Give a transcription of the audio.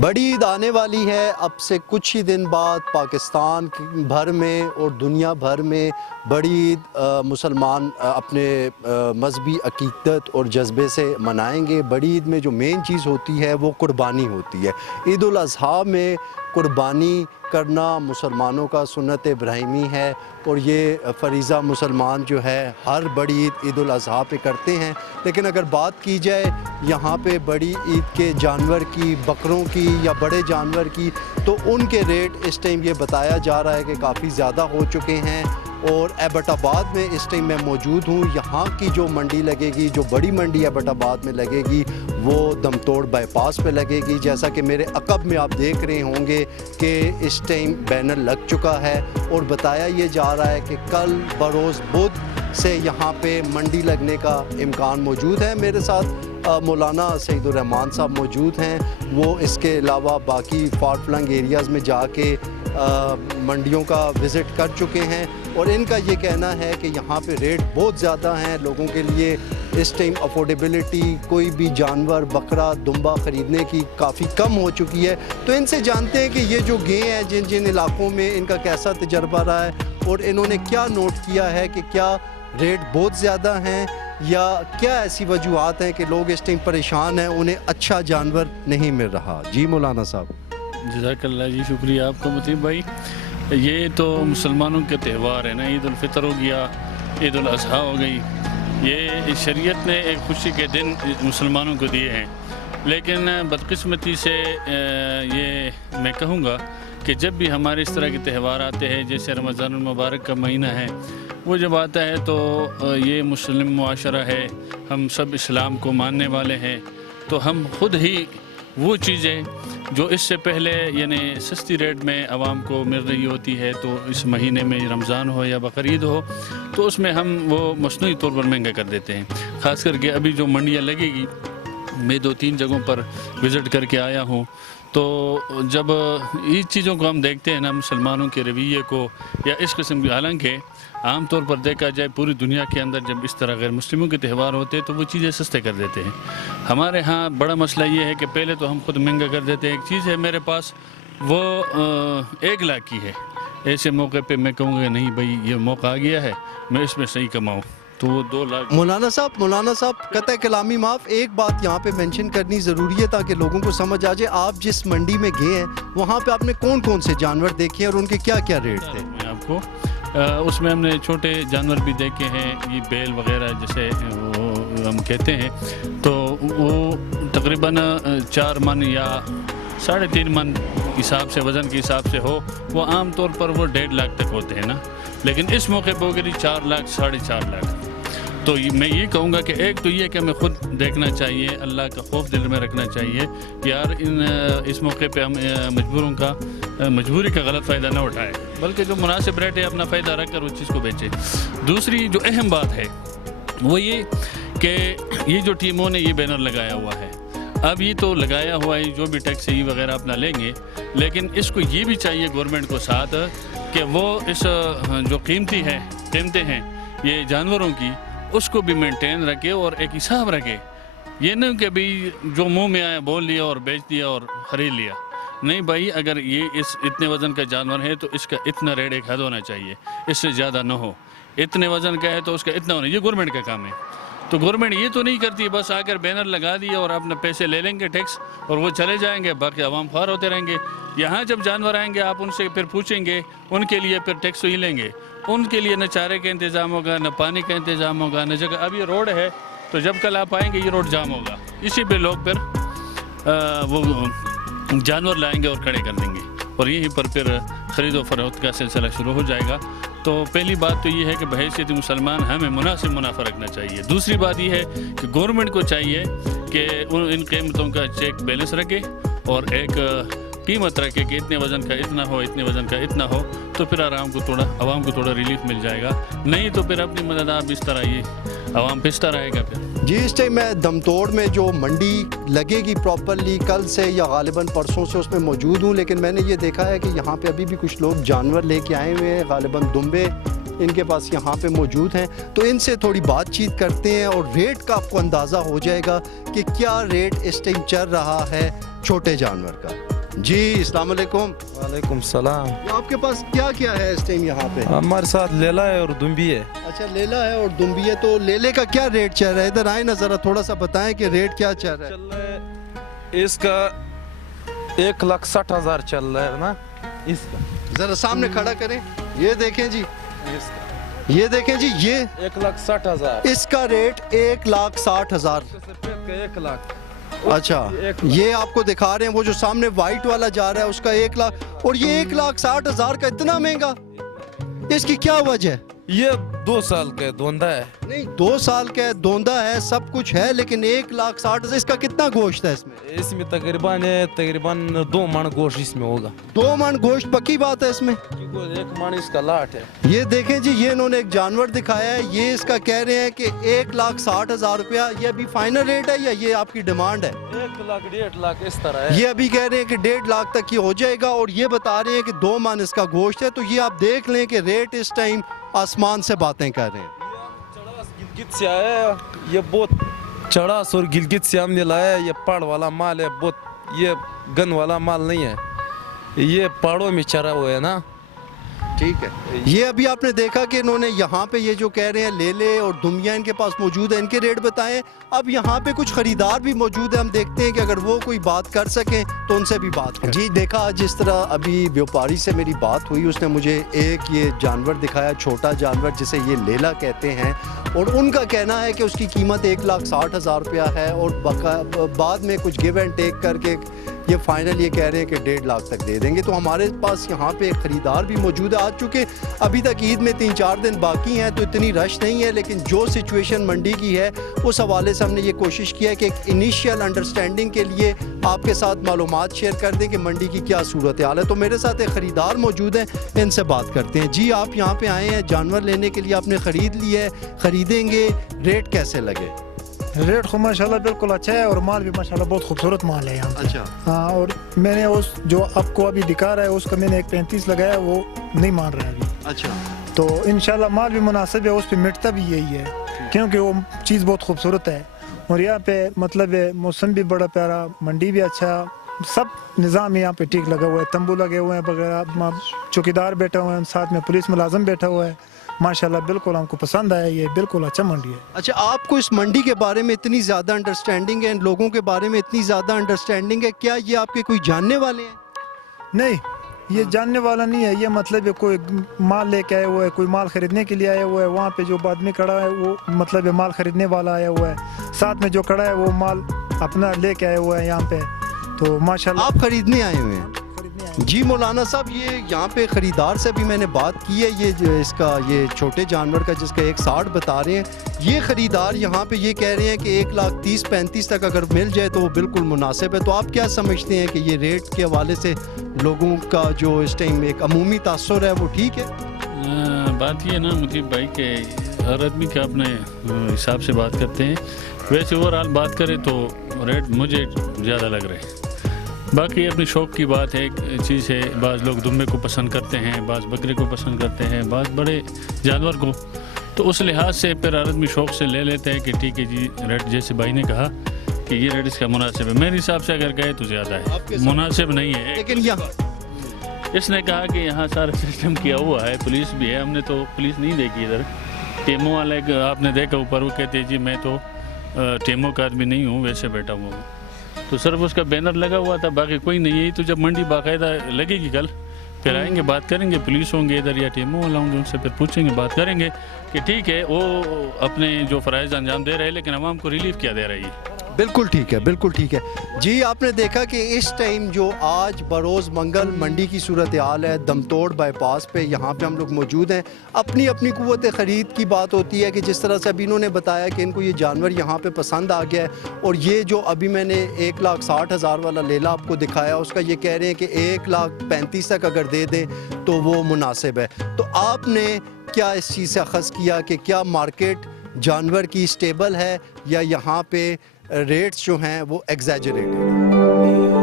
بڑی عید آنے والی ہے. اب سے کچھ ہی دن بعد پاکستان بھر میں اور دنیا بھر میں بڑی عید مسلمان اپنے مذہبی عقیدت اور جذبے سے منائیں گے. بڑی عید میں جو مین چیز ہوتی ہے وہ قربانی ہوتی ہے. عید الاضحیٰ میں قربانی کرنا مسلمانوں کا سنت ابراہیمی ہے اور یہ فریضہ مسلمان جو ہے ہر بڑی عید الاضحیٰ پہ کرتے ہیں. لیکن اگر بات کی جائے یہاں پہ بڑی عید کے جانور کی، بکروں کی یا بڑے جانور کی، تو ان کے ریٹ اس ٹائم یہ بتایا جا رہا ہے کہ کافی زیادہ ہو چکے ہیں. اور ایبٹ آباد میں اس ٹائم میں موجود ہوں. یہاں کی جو منڈی لگے گی، جو بڑی منڈی ایبٹ آباد میں لگے گی، وہ دمتوڑ بائی پاس پہ لگے گی. جیسا کہ میرے عقب میں آپ دیکھ رہے ہوں گے کہ اس ٹائم بینر لگ چکا ہے اور بتایا یہ جا رہا ہے کہ کل بروز بدھ سے یہاں پہ منڈی لگنے کا امکان موجود ہے. میرے ساتھ مولانا سعید الرحمان صاحب موجود ہیں. وہ اس کے علاوہ باقی فار فلنگ ایریاز میں جا کے منڈیوں کا وزٹ کر چکے ہیں اور ان کا یہ کہنا ہے کہ یہاں پہ ریٹ بہت زیادہ ہیں لوگوں کے لیے. اس ٹائم افورڈیبلٹی کوئی بھی جانور، بکرا، دمبا خریدنے کی کافی کم ہو چکی ہے. تو ان سے جانتے ہیں کہ یہ جو گئے ہیں جن جن علاقوں میں، ان کا کیسا تجربہ رہا ہے اور انہوں نے کیا نوٹ کیا ہے کہ کیا ریٹ بہت زیادہ ہیں یا کیا ایسی وجوہات ہیں کہ لوگ اس ٹائم پریشان ہیں، انہیں اچھا جانور نہیں مل رہا. جی مولانا صاحب. جزاک اللہ جی، شکریہ آپ کا مطیب بھائی. یہ تو مسلمانوں کے تہوار ہے نا، عید الفطر ہو گیا، عید الاضحیٰ ہو گئی. یہ شریعت نے ایک خوشی کے دن مسلمانوں کو دیے ہیں. لیکن بدقسمتی سے یہ میں کہوں گا کہ جب بھی ہمارے اس طرح کے تہوار آتے ہیں، جیسے رمضان المبارک کا مہینہ ہے، وہ جب آتا ہے تو یہ مسلم معاشرہ ہے، ہم سب اسلام کو ماننے والے ہیں، تو ہم خود ہی وہ چیزیں جو اس سے پہلے یعنی سستی ریٹ میں عوام کو مل رہی ہوتی ہے، تو اس مہینے میں رمضان ہو یا بقرعید ہو تو اس میں ہم وہ مصنوعی طور پر مہنگا کر دیتے ہیں. خاص کر کے ابھی جو منڈیاں لگے گی، میں 2-3 جگہوں پر وزٹ کر کے آیا ہوں، تو جب ان چیزوں کو ہم دیکھتے ہیں نا، مسلمانوں کے رویے کو یا اس قسم کی، حالانکہ عام طور پر دیکھا جائے پوری دنیا کے اندر جب اس طرح غیر مسلموں کے تہوار ہوتے ہیں تو وہ چیزیں سستے کر دیتے ہیں. ہمارے ہاں بڑا مسئلہ یہ ہے کہ پہلے تو ہم خود مہنگا کر دیتے ہیں. ایک چیز ہے میرے پاس، وہ 1 لاکھ کی ہے. ایسے موقع پہ میں کہوں گا نہیں بھائی یہ موقع آ گیا ہے، میں اس میں صحیح کماؤں، تو وہ 2 لاکھ. مولانا صاحب قطع کلامی معاف، ایک بات یہاں پہ مینشن کرنی ضروری ہے تاکہ لوگوں کو سمجھ آ جائے. آپ جس منڈی میں گئے ہیں وہاں پہ آپ نے کون کون سے جانور دیکھے اور ان کے کیا کیا ریٹ تھے؟ میں آپ کو اس میں ہم نے چھوٹے جانور بھی دیکھے ہیں، یہ بیل وغیرہ جیسے وہ ہم کہتے ہیں، تو وہ تقریباً 4 من یا 3.5 من حساب سے، وزن کے حساب سے ہو، وہ عام طور پر وہ 1.5 لاکھ تک ہوتے ہیں نا. لیکن اس موقع پہ ہو گئی 4 لاکھ 4.5 لاکھ. تو میں یہ کہوں گا کہ ایک تو یہ کہ ہمیں خود دیکھنا چاہیے، اللہ کا خوف دل میں رکھنا چاہیے کہ یار اس موقع پہ ہم مجبوری کا غلط فائدہ نہ اٹھائے، بلکہ جو مناسب ریٹ ہے اپنا فائدہ رکھ کر اس چیز کو بیچے. دوسری جو اہم بات ہے وہ یہ کہ یہ جو ٹیموں نے یہ بینر لگایا ہوا ہے، اب یہ تو لگایا ہوا ہے، جو بھی ٹیکس یہ وغیرہ اپنا لیں گے، لیکن اس کو یہ بھی چاہیے گورنمنٹ کو ساتھ کہ وہ اس جو قیمتیں ہیں یہ جانوروں کی، اس کو بھی مینٹین رکھے اور ایک حساب رکھے. یہ نہیں کہ بھی جو منہ میں آیا بول لیا اور بیچ دیا اور خرید لیا. نہیں بھائی، اگر یہ اتنے وزن کا جانور ہے تو اس کا اتنا ریٹ ایک حد ہونا چاہیے، اس سے زیادہ نہ ہو. اتنے وزن کا ہے تو اس کا اتنا ہونا، یہ گورنمنٹ کا کام ہے. تو گورنمنٹ یہ تو نہیں کرتی بس آ کر بینر لگا دیا اور اپنے پیسے لے لیں گے ٹیکس اور وہ چلے جائیں گے، باقی عوام خوار ہوتے رہیں گے. یہاں جب جانور آئیں گے آپ ان سے پھر پوچھیں گے، ان کے لیے پھر ٹیکس ہی لیں گے. ان کے لیے نہ چارے کا انتظام ہوگا، نہ پانی کا انتظام ہوگا، نہ جگہ. اب یہ روڈ ہے تو جب کل آپ آئیں گے یہ روڈ جام ہوگا، اسی پہ لوگ پھر وہ جانور لائیں گے اور کھڑے کر دیں گے اور یہیں پر پھر خرید و فروخت کا سلسلہ شروع ہو جائے گا. تو پہلی بات تو یہ ہے کہ بحیثیت مسلمان ہمیں مناسب منافع رکھنا چاہیے. دوسری بات یہ ہے کہ گورنمنٹ کو چاہیے کہ ان قیمتوں کا چیک بیلنس رکھے اور ایک قیمت رکھے کہ اتنے وزن کا اتنا ہو، اتنے وزن کا اتنا ہو، تو پھر عوام کو تھوڑا ریلیف مل جائے گا. نہیں تو پھر اپنی مدد آپ اس طرح یہ عوام پستا رہے گا پھر. جی، اس ٹائم میں دمتوڑ میں جو منڈی لگے گی پراپرلی کل سے یا غالباً پرسوں سے اس میں موجود ہوں. لیکن میں نے یہ دیکھا ہے کہ یہاں پہ ابھی بھی کچھ لوگ جانور لے کے آئے ہوئے ہیں، غالباً دمبے ان کے پاس یہاں پہ موجود ہیں. تو ان سے تھوڑی بات چیت کرتے ہیں اور ریٹ کا آپ کو اندازہ ہو جائے گا کہ کیا ریٹ اس ٹائم چل رہا ہے چھوٹے جانور کا. جی السلام علیکم. وعلیکم السلام. آپ کے پاس کیا کیا ہے اس ٹائم یہاں پہ؟ ہمارے ساتھ لیلا ہے اور دمبی ہے. اچھا لیلا ہے اور دمبی ہے. تو لیلے کا کیا ریٹ چل رہا ہے؟ ادھر آئیں نا ذرا تھوڑا سا بتائیں کہ ریٹ کیا چل رہا ہے. چل رہا ہے اس کا 1,60,000 چل رہا ہے نا. اس کا ذرا سامنے کھڑا کریں. یہ دیکھیں جی, اس کا یہ دیکھیں جی, یہ 1,60,000. اس کا ریٹ 1,60,000. سفید کا 1 لاکھ. اچھا یہ آپ کو دکھا رہے ہیں وہ جو سامنے وائٹ والا جا رہا ہے اس کا 1 لاکھ, اور یہ 1,60,000 کا اتنا مہنگا, اس کی کیا وجہ ہے؟ یہ 2 سال کا دوندا ہے. نہیں 2 سال کا ہے, دوندا ہے, سب کچھ ہے, لیکن 1,60,000. اس کا کتنا گوشت ہے اس میں؟ تقریباً 2 من گوشت اس میں ہوگا. 2 من گوشت پکی بات ہے اس میں. 1 من اس کا لاٹ ہے. یہ دیکھیں جی, یہ انہوں نے ایک جانور دکھایا ہے, یہ اس کا کہہ رہے ہیں کہ 1,60,000 روپیہ. یہ ابھی فائنل ریٹ ہے یا یہ آپ کی ڈیمانڈ ہے؟ 1 لاکھ 1.5 لاکھ اس طرح ہے. یہ ابھی کہہ رہے ہیں کہ 1.5 لاکھ تک یہ ہو جائے گا, اور یہ بتا رہے ہیں کہ 2 من اس کا گوشت ہے. تو یہ آپ دیکھ لیں کہ ریٹ اس ٹائم آسمان سے باتیں کر رہے ہیں. گلگت سے آیا ہے, یہ بہت چڑاس اور گلگت سے ہم نے لایا ہے. یہ پہاڑ والا مال ہے, بہت یہ گن والا مال نہیں ہے, یہ پہاڑوں میں چرا ہوا ہے نا. ٹھیک ہے. یہ ابھی آپ نے دیکھا کہ انہوں نے یہاں پہ یہ جو کہہ رہے ہیں لیلے اور دمیا ان کے پاس موجود ہے, ان کے ریٹ بتائیں. اب یہاں پہ کچھ خریدار بھی موجود ہیں, ہم دیکھتے ہیں کہ اگر وہ کوئی بات کر سکیں تو ان سے بھی بات کریں. جی دیکھا, جس طرح ابھی بیوپاری سے میری بات ہوئی, اس نے مجھے ایک یہ جانور دکھایا, چھوٹا جانور جسے یہ لیلا کہتے ہیں, اور ان کا کہنا ہے کہ اس کی قیمت 1,60,000 روپیہ ہے, اور بعد میں کچھ گیو اینڈ ٹیک کر کے یہ فائنل یہ کہہ رہے ہیں کہ 1.5 لاکھ تک دے دیں گے. تو ہمارے پاس یہاں پہ ایک خریدار بھی موجود ہے. آج چونکہ ابھی تک عید میں 3-4 دن باقی ہیں تو اتنی رش نہیں ہے, لیکن جو سچویشن منڈی کی ہے اس حوالے سے ہم نے یہ کوشش کیا ہے کہ ایک انیشیل انڈرسٹینڈنگ کے لیے آپ کے ساتھ معلومات شیئر کر دیں کہ منڈی کی کیا صورتحال ہے. تو میرے ساتھ ایک خریدار موجود ہیں, ان سے بات کرتے ہیں. جی آپ یہاں پہ آئے ہیں جانور لینے کے لیے, آپ نے خرید لی ہے, خریدیں گے, ریٹ کیسے لگے؟ ریٹ کو ماشاءاللہ بالکل اچھا ہے, اور مال بھی ماشاءاللہ بہت خوبصورت مال ہے یہاں. اچھا ہاں, اور میں نے اس جو آپ کو ابھی دکھا رہا ہے اس کا میں نے 1.35 لگایا, وہ نہیں مان رہا ہے ابھی. اچھا, تو انشاءاللہ مال بھی مناسب ہے, اس پہ مٹتا بھی یہی ہے کیونکہ وہ چیز بہت خوبصورت ہے. اور یہاں پہ مطلب موسم بھی بڑا پیارا, منڈی بھی اچھا, سب نظام یہاں پہ ٹھیک لگا ہوا ہے, تمبو لگے ہوئے ہیں وغیرہ, چوکیدار بیٹھا ہوئے ہیں, ساتھ میں پولیس ملازم بیٹھا ہوا ہے. ماشاءاللہ بالکل ہم کو پسند آیا, یہ بالکل اچھا منڈی ہے. اچھا آپ کو اس منڈی کے بارے میں اتنی زیادہ انڈرسٹینڈنگ ہے, ان لوگوں کے بارے میں اتنی زیادہ انڈرسٹینڈنگ ہے, کیا یہ آپ کے کوئی جاننے والے ہیں؟ نہیں, یہ جاننے والا نہیں ہے, یہ مطلب کوئی مال لے کے آیا ہوا ہے, کوئی مال خریدنے کے لیے آیا ہوا ہے. وہاں پہ جو آدمی کھڑا ہے وہ مطلب مال خریدنے والا آیا ہوا ہے, ساتھ میں جو کھڑا ہے وہ مال اپنا لے کے آیا ہوا ہے یہاں پہ. تو ماشاءاللہ آپ خریدنے آئے ہوئے ہیں؟ جی مولانا صاحب, یہ یہاں پہ خریدار سے بھی میں نے بات کی ہے, یہ اس کا یہ چھوٹے جانور کا جس کا 1,60 بتا رہے ہیں, یہ خریدار یہاں پہ یہ کہہ رہے ہیں کہ 1,30,35 تک اگر مل جائے تو وہ بالکل مناسب ہے. تو آپ کیا سمجھتے ہیں کہ یہ ریٹ کے حوالے سے لوگوں کا جو اس ٹائم ایک عمومی تاثر ہے وہ ٹھیک ہے؟ بات یہ ہے نا مجیب بھائی کہ ہر آدمی کا اپنے حساب سے بات کرتے ہیں. ویسے اوورآل بات کریں تو ریٹ مجھے زیادہ لگ رہے ہیں. باقی اپنی شوق کی بات ہے, ایک چیز ہے, بعض لوگ دمبے کو پسند کرتے ہیں, بعض بکرے کو پسند کرتے ہیں, بعض بڑے جانور کو. تو اس لحاظ سے پھر ہر آدمی شوق سے لے لیتے ہیں کہ ٹھیک ہے جی ریٹ, جیسے بھائی نے کہا کہ یہ ریٹ اس کا مناسب ہے. میرے حساب سے اگر کہے تو زیادہ ہے, مناسب نہیں ہے. لیکن یہاں اس نے کہا کہ یہاں سارا سسٹم کیا ہوا ہے, پولیس بھی ہے, ہم نے تو پولیس نہیں دیکھی ادھر. ٹیمو والے آپ نے دیکھا اوپر, وہ کہتے ہیں جی میں تو ٹیمو کا آدمی نہیں ہوں, ویسے بیٹھا ہوں. تو صرف اس کا بینر لگا ہوا تھا, باقی کوئی نہیں ہے. تو جب منڈی باقاعدہ لگے گی کل, پھر آئیں گے, بات کریں گے, پولیس ہوں گے ادھر یا ٹیمو والا ہوں گے, ان سے پھر پوچھیں گے, بات کریں گے کہ ٹھیک ہے وہ اپنے جو فرائض انجام دے رہے ہیں, لیکن عوام کو ریلیف کیا دے رہی ہے. بالکل ٹھیک ہے, بالکل ٹھیک ہے. جی آپ نے دیکھا کہ اس ٹائم جو آج بروز منگل منڈی کی صورتحال ہے, دمتوڑ بائی پاس پہ یہاں پہ ہم لوگ موجود ہیں. اپنی اپنی قوت خرید کی بات ہوتی ہے کہ جس طرح سے ابھی انہوں نے بتایا کہ ان کو یہ جانور یہاں پہ پسند آ گیا ہے, اور یہ جو ابھی میں نے 1,60,000 والا لیلا آپ کو دکھایا, اس کا یہ کہہ رہے ہیں کہ 1,35,000 تک اگر دے دیں تو وہ مناسب ہے. تو آپ نے کیا اس چیز سے اخذ کیا کہ کیا مارکیٹ جانور کی اسٹیبل ہے یا یہاں پہ ریٹس جو ہیں وہ ایگزیجریٹڈ ہیں؟